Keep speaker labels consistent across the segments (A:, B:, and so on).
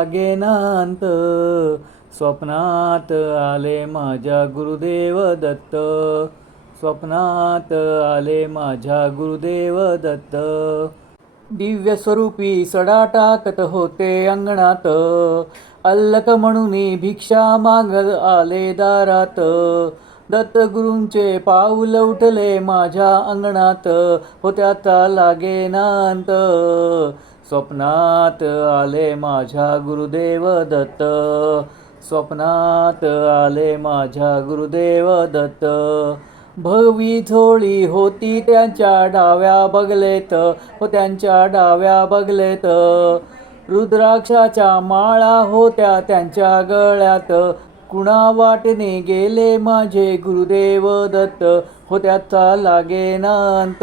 A: लागेनांत स्वप्नात आले माझ्या गुरुदेव दत्त स्वप्नात आले माझ्या गुरुदेव दत्त दिव्य स्वरूपी सडा टाकत होते अंगणात अल्लक म्हणून भिक्षा माग आले दारात दत्तगुरूंचे पाऊल उठले माझ्या अंगणात होत्या लागे नांत स्वप्नात आले माझ्या गुरुदेव दत्त स्वप्नात आले माझ्या गुरुदेव दत्त भवी झोळी होती त्यांच्या डाव्या बगलेत हो त्यांच्या डाव्या बगलेत रुद्राक्षाच्या माळा होत्या त्यांच्या गळ्यात कुणा वाटणे गेले माझे गुरुदेव दत्त हो त्याचा लागेनांत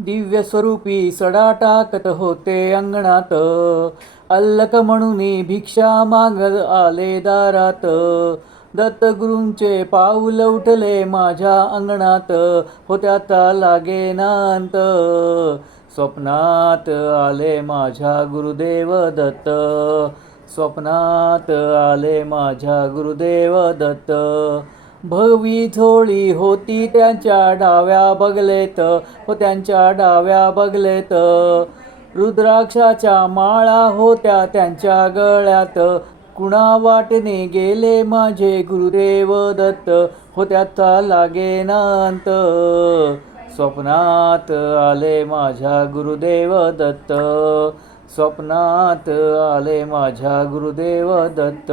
A: दिव्य स्वरूपी सडा टाकत होते अंगणात अल्लक म्हणून भिक्षा मागत आले दारात दत्तगुरूंचे पाऊल उठले माझ्या अंगणात होत्यात लागे नांत स्वप्नात आले माझ्या गुरुदेव दत्त स्वप्नात आले माझ्या गुरुदेव दत्त भवी झोळी होती त्यांच्या डाव्या बगलेत हो त्यांच्या डाव्या बगलेत रुद्राक्षाच्या माळा होत्या त्यांच्या गळ्यात कुणा वाटणे गेले माझे गुरुदेव दत्त हो त्याचा लागे स्वप्नात आले माझ्या गुरुदेव दत्त स्वप्नात आले माझ्या गुरुदेव दत्त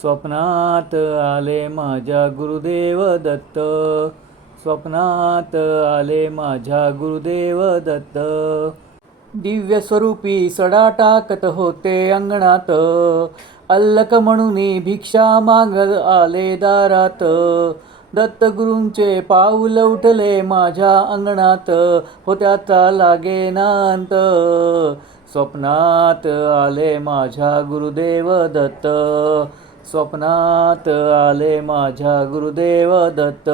A: स्वप्नात आले माझ्या गुरुदेव दत्त स्वप्नात आले माझ्या गुरुदेव दत्त दिव्य स्वरूपी सडा टाकत होते अंगणात अल्लक म्हणून भिक्षा माग आले दारात दत्तगुरूंचे पाऊल उठले माझ्या अंगणात होत्याचा लागे नांत स्वप्नात आले माझ्या गुरुदेव दत्त स्वप्नात आले माझ्या गुरुदेव दत्त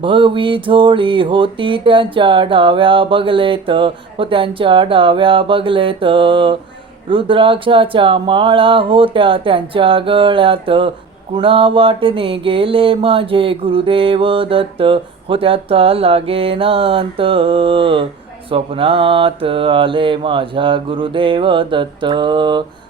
A: भवी झोळी होती त्यांच्या डाव्या बगलेत हो त्यांच्या डाव्या बगलेत रुद्राक्षाच्या माळा होत्या त्यांच्या गळ्यात कुणा वाटणे गेले माझे गुरुदेव दत्त हो त्याचा लागे स्वप्नात आले माझ्या गुरुदेव दत्त